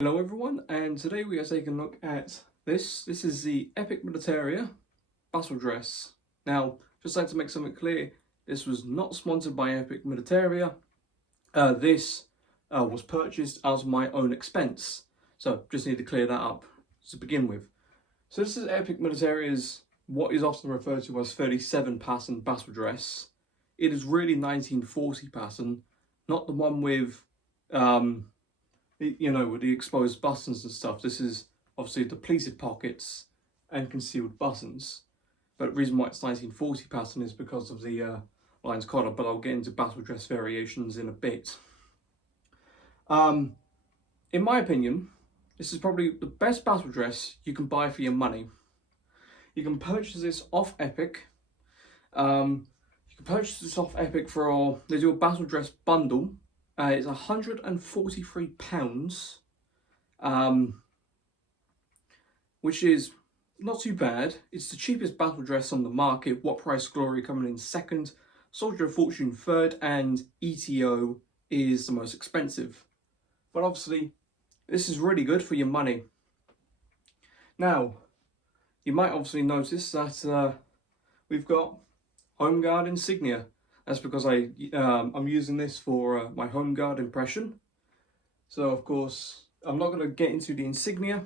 Hello everyone, and today we are taking a look at this. This is the Epic Militaria Battledress. Now, just like to make something clear, this was not sponsored by Epic Militaria. This was purchased out of my own expense. So, just need to clear that up to begin with. So this is Epic Militaria's, what is often referred to as 37 pattern Battledress. It is really 1940 pattern, not the one with with the exposed buttons and stuff. This is obviously depleted pockets and concealed buttons. But the reason why it's 1940 pattern is because of the lion's collar, but I'll get into Battledress variations in a bit. In my opinion, this is probably the best Battledress you can buy for your money. You can purchase this off Epic. You can purchase this off Epic for, they do a Battledress bundle. It's £143, which is not too bad. It's the cheapest Battledress on the market. What Price Glory coming in second, Soldier of Fortune third, and ETO is the most expensive. But obviously, this is really good for your money. Now, you might obviously notice that we've got Home Guard insignia. That's because I'm using this for my Home Guard impression. So of course, I'm not going to get into the insignia.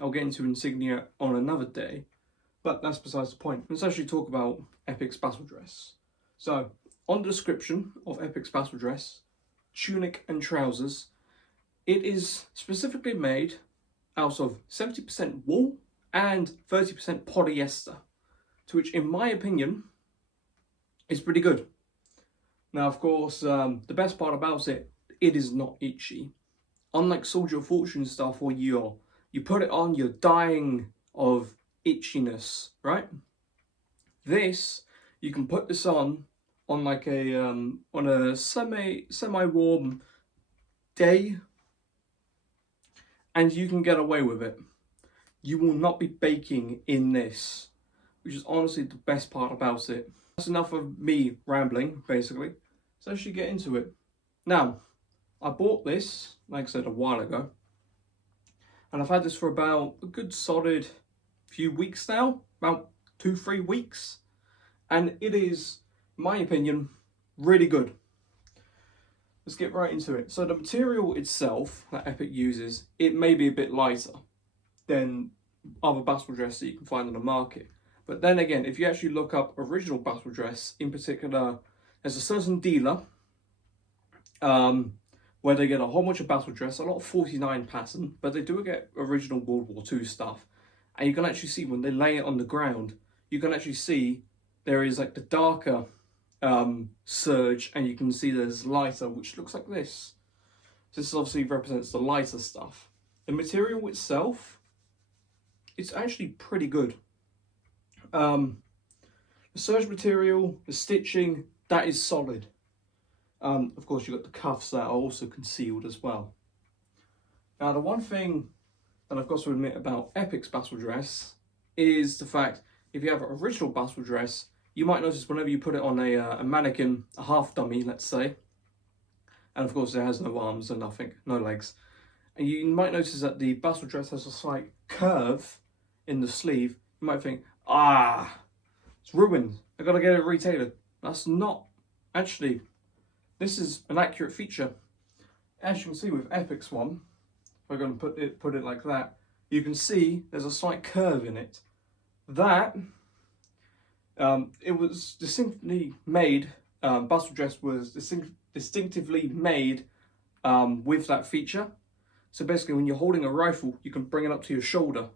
I'll get into insignia on another day. But that's besides the point. Let's actually talk about Epic's Battledress. So, on the description of Epic's Battledress, tunic and trousers, it is specifically made out of 70% wool and 30% polyester. To which, in my opinion, is pretty good. Now, of course, the best part about it, it is not itchy. Unlike Soldier of Fortune stuff where you put it on, you're dying of itchiness, right? This, you can put this on like on a semi-warm day, and you can get away with it. You will not be baking in this, which is honestly the best part about it. That's enough of me rambling, basically. So let's actually get into it. Now, I bought this, like I said, a while ago. And I've had this for about a good solid few weeks now. About 2-3 weeks. And it is, in my opinion, really good. Let's get right into it. So the material itself that Epic uses, it may be a bit lighter than other Battledress that you can find on the market. But then again, if you actually look up original Battledress, in particular, there's a certain dealer where they get a whole bunch of Battledress, a lot of 49 pattern, but they do get original World War II stuff. And you can actually see when they lay it on the ground, you can actually see there is like the darker serge, and you can see there's lighter, which looks like this. So this obviously represents the lighter stuff. The material itself, it's actually pretty good. The serge material, the stitching, that is solid. Of course, you've got the cuffs that are also concealed as well. Now, the one thing that I've got to admit about Epic's Battledress is the fact, if you have an original Battledress, you might notice whenever you put it on a mannequin, a half dummy, let's say, and of course it has no arms and nothing, no legs, and you might notice that the Battledress has a slight curve in the sleeve. You might think, it's ruined, I gotta get it retailored. That's not actually, this is an accurate feature. As you can see with Epic's one, if I'm going to put it like that, you can see there's a slight curve in it. That, it was distinctly made, Battledress was distinctively made with that feature. So basically when you're holding a rifle, you can bring it up to your shoulder.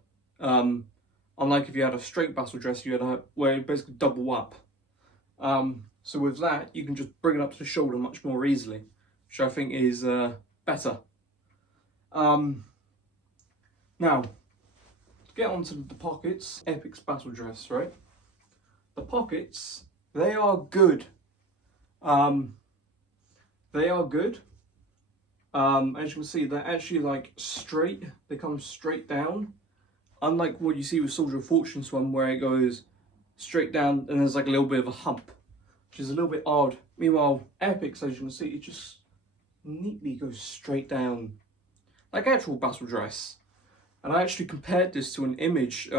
Unlike if you had a straight Battledress, you had where you basically double up. So with that, you can just bring it up to the shoulder much more easily, which I think is better. Now, to get onto the pockets, Epic's Battledress, right? The pockets, they are good. They are good. As you can see, they're actually like straight. They come straight down. Unlike what you see with Soldier of Fortune's one, where it goes straight down and there's like a little bit of a hump, which is a little bit odd. Meanwhile, Epic's, as you can see, it just neatly goes straight down. like actual battle dress. And I actually compared this to an image,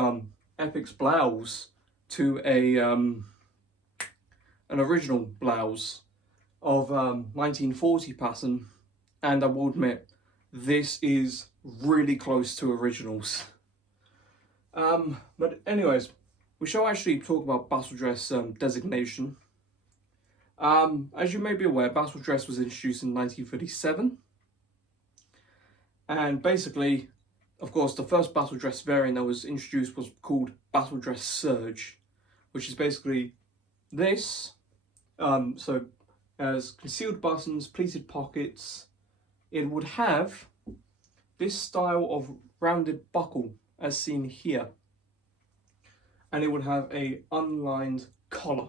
Epic's blouse, to an original blouse of 1940 pattern, and I will admit this is really close to originals. But anyways, we shall actually talk about Battledress designation. As you may be aware, Battledress was introduced in 1937, and basically, of course, the first Battledress variant that was introduced was called Battledress Serge, which is basically this. So as concealed buttons, pleated pockets, it would have this style of rounded buckle as seen here, and it would have a unlined collar.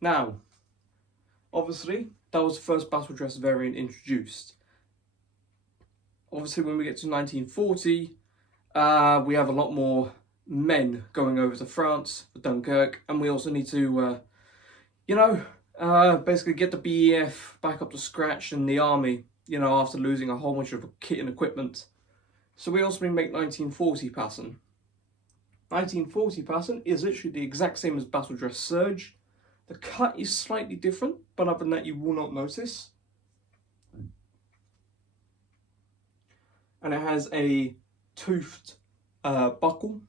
Now, obviously, that was the first Battledress variant introduced. Obviously, when we get to 1940, we have a lot more men going over to France for Dunkirk, and we also need to, basically get the BEF back up to scratch in the army, after losing a whole bunch of kit and equipment. So we also make 1940 pattern. 1940 pattern is literally the exact same as Battledress Serge. The cut is slightly different, but other than that you will not notice. And it has a toothed buckle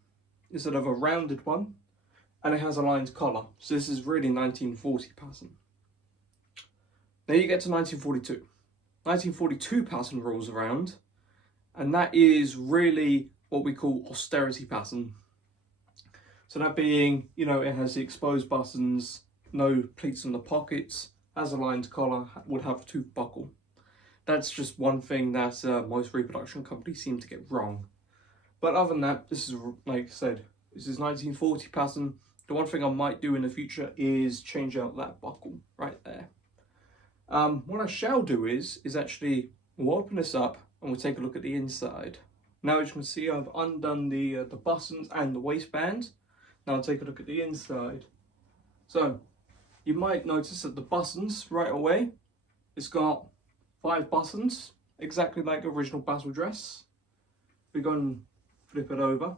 instead of a rounded one, and it has a lined collar. So this is really 1940 pattern. Then you get to 1942. 1942 pattern rolls around, and that is really what we call austerity pattern. So that being, it has the exposed buttons, no pleats in the pockets, has a lined collar, would have a tooth buckle. That's just one thing that most reproduction companies seem to get wrong. But other than that, this is, like I said, this is 1940 pattern. The one thing I might do in the future is change out that buckle right there. What I shall do is actually, we'll open this up and we'll take a look at the inside. Now, as you can see, I've undone the buttons and the waistband. Now I'll take a look at the inside. So, you might notice that the buttons, right away, it's got 5 buttons, exactly like the original Battledress. We go and flip it over.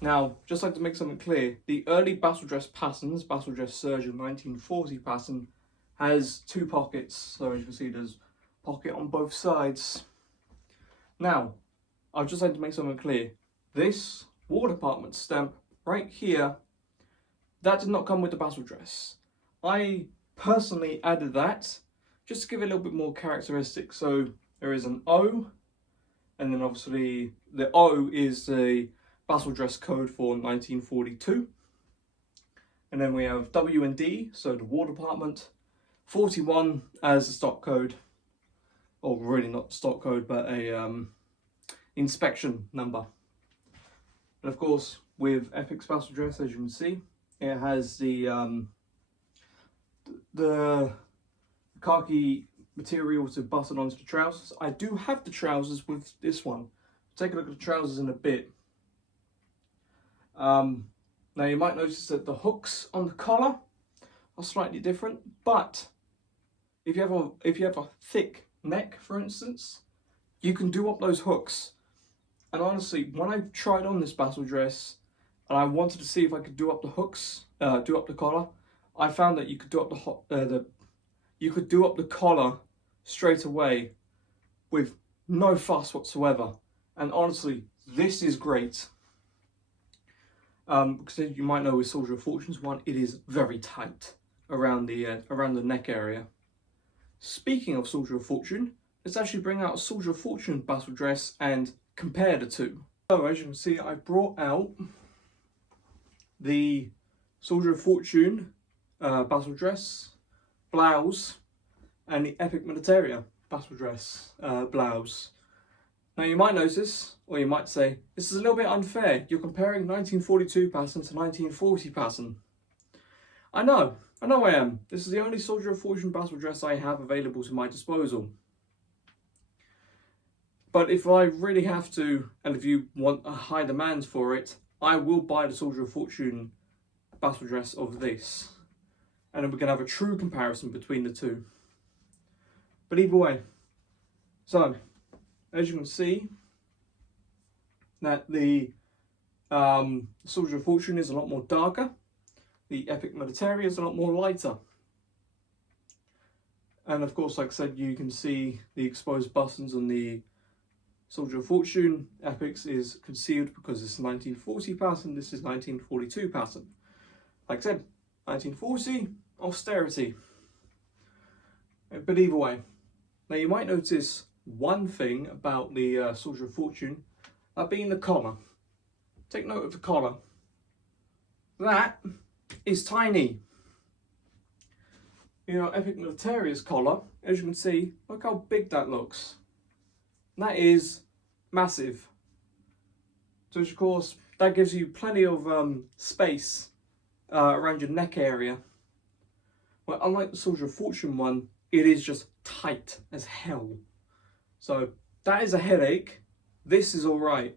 Now, just like to make something clear, the early Battledress patterns, Battledress Serge in 1940 pattern, has 2 pockets. So as you can see, there's a pocket on both sides. Now, I'd just like to make something clear. This War Department stamp right here, that did not come with the Battledress. I personally added that just to give it a little bit more characteristic. So there is an O, and then obviously the O is the Battledress code for 1942. And then we have W and D, so the War Department, 41 as the stock code, or really not stock code, but a inspection number. And of course, with Epic's Battledress, as you can see, it has the khaki material to button onto the trousers. I do have the trousers with this one. Take a look at the trousers in a bit. Now you might notice that the hooks on the collar are slightly different, but if you have a thick neck, for instance, you can do up those hooks. And honestly, when I tried on this Battledress and I wanted to see if I could do up the hooks, do up the collar, I found that you could do up the collar straight away with no fuss whatsoever. And honestly, this is great. Because as you might know with Soldier of Fortune's one, it is very tight around the neck area. Speaking of Soldier of Fortune, let's actually bring out a Soldier of Fortune Battledress and compare the two. So as you can see, I brought out the Soldier of Fortune Battledress blouse and the Epic Militaria Battledress blouse. Now you might notice, or you might say, this is a little bit unfair. You're comparing 1942 pattern to 1940 pattern. I know I am. This is the only Soldier of Fortune Battledress I have available to my disposal. But if I really have to, and if you want a high demand for it, I will buy the Soldier of Fortune Battledress of this. And then we can have a true comparison between the two. But either way, so as you can see, that the Soldier of Fortune is a lot more darker. The Epic Militaria is a lot more lighter. And of course, like I said, you can see the exposed buttons on the Soldier of Fortune. Epics is concealed because it's 1940 pattern, this is 1942 pattern. Like I said, 1940, austerity. But either way, now you might notice one thing about the Soldier of Fortune, that being the collar. Take note of the collar. That is tiny. You know, Epic Militaria's collar, as you can see, look how big that looks. And that is massive. So of course, that gives you plenty of space around your neck area. Well, unlike the Soldier of Fortune one, it is just tight as hell. So that is a headache. This is alright.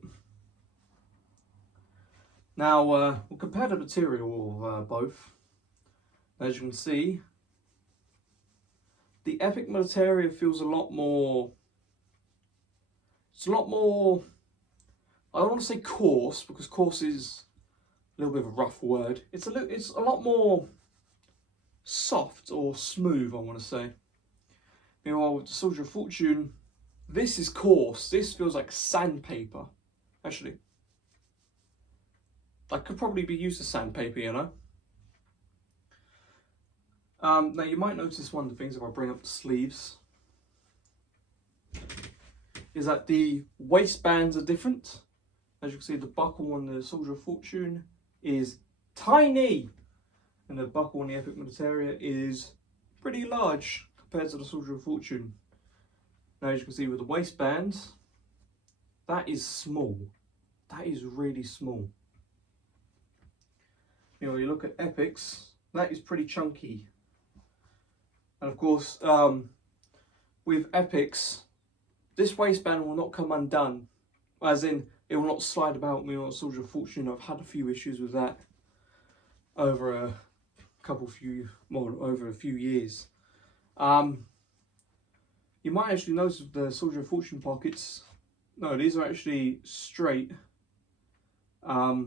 Now, we'll compare the material of both. As you can see, the Epic Militaria feels a lot more... It's a lot more... I don't want to say coarse, because coarse is a little bit of a rough word. It's a lot more soft or smooth, I want to say. Meanwhile, with the Soldier of Fortune, this is coarse. This feels like sandpaper, actually. That could probably be used as sandpaper, you know. Now you might notice one of the things if I bring up the sleeves is that the waistbands are different. As you can see, the buckle on the Soldier of Fortune is tiny, and the buckle on the Epic Militaria is pretty large compared to the Soldier of Fortune. Now as you can see with the waistbands, that is small. That is really small. You know, you look at Epics, that is pretty chunky. And of course, with Epics, this waistband will not come undone. As in, it will not slide about me on Soldier of Fortune. I've had a few issues with that over a few years. You might actually notice the Soldier of Fortune pockets. No, these are actually straight. I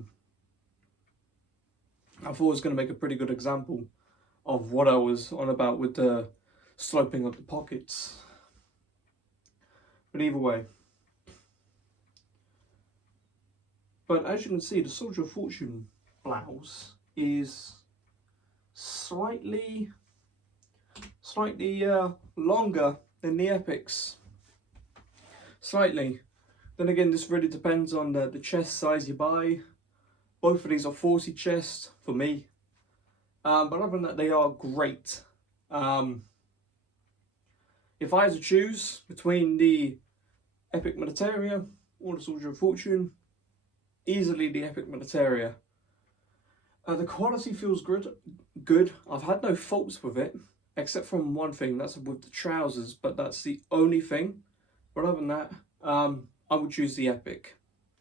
thought I was going to make a pretty good example of what I was on about with the sloping of the pockets. But either way. But as you can see, the Soldier of Fortune blouse is slightly longer than the Epics. Slightly. Then again, this really depends on the chest size you buy. Both of these are 40 chest for me. But other than that, they are great. If I had to choose between the Epic Militaria or the Soldier of Fortune, easily the Epic Militaria. The quality feels good. I've had no faults with it, except from one thing, that's with the trousers, but that's the only thing. But other than that, I would choose the Epic.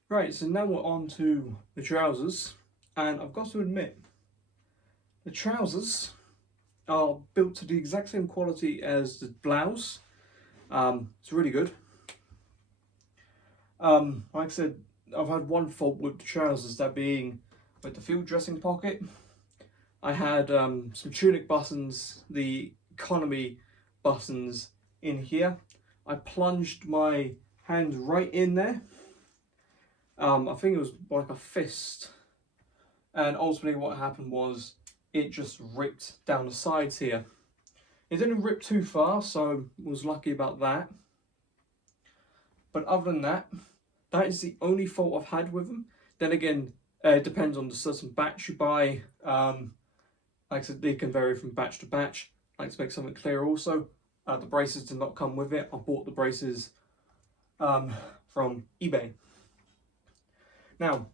Right, so now we're on to the trousers, and I've got to admit, the trousers are built to the exact same quality as the blouse. It's really good. Like I said, I've had one fault with the trousers, that being with the field dressing pocket. I had some tunic buttons, the economy buttons in here. I plunged my hand right in there. I think it was like a fist. And ultimately what happened was it just ripped down the sides here. It didn't rip too far, so I was lucky about that. But other than that, that is the only fault I've had with them. Then again, it depends on the certain batch you buy. Like I said, they can vary from batch to batch. I like to make something clear also. The braces did not come with it. I bought the braces from eBay. Now,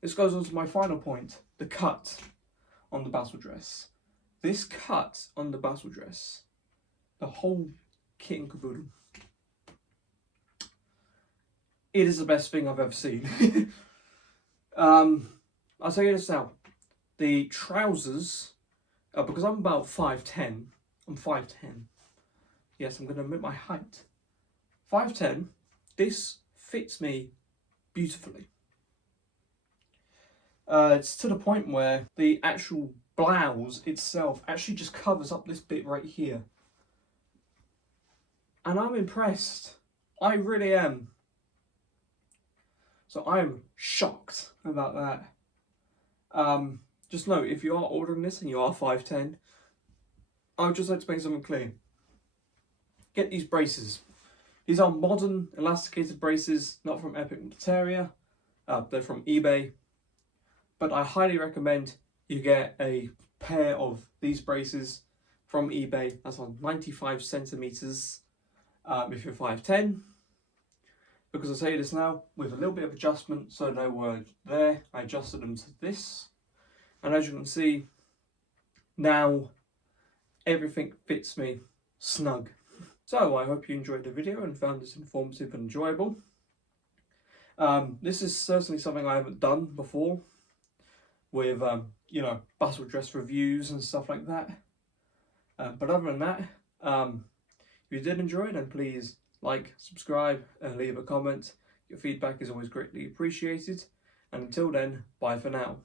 this goes on to my final point, the cut on the Battledress. This cut on the Battledress, the whole kit and caboodle, it is the best thing I've ever seen. I'll tell you this now, the trousers, because I'm about 5'10", I'm 5'10", yes, I'm going to admit my height, 5'10", this fits me beautifully. It's to the point where the actual blouse itself actually just covers up this bit right here. And I'm impressed. I really am. So I'm shocked about that. Just note, if you are ordering this and you are 5'10", I would just like to make something clear. Get these braces. These are modern elasticated braces, not from Epic Militaria. They're from eBay. But I highly recommend you get a pair of these braces from eBay. That's on 95 centimeters if you're 5'10". Because I'll tell you this now, with a little bit of adjustment, so no word there, I adjusted them to this. And as you can see, now everything fits me snug. So I hope you enjoyed the video and found this informative and enjoyable. This is certainly something I haven't done before with, you know, Battledress reviews and stuff like that. But other than that, if you did enjoy, then please like, subscribe, and leave a comment. Your feedback is always greatly appreciated. And until then, bye for now.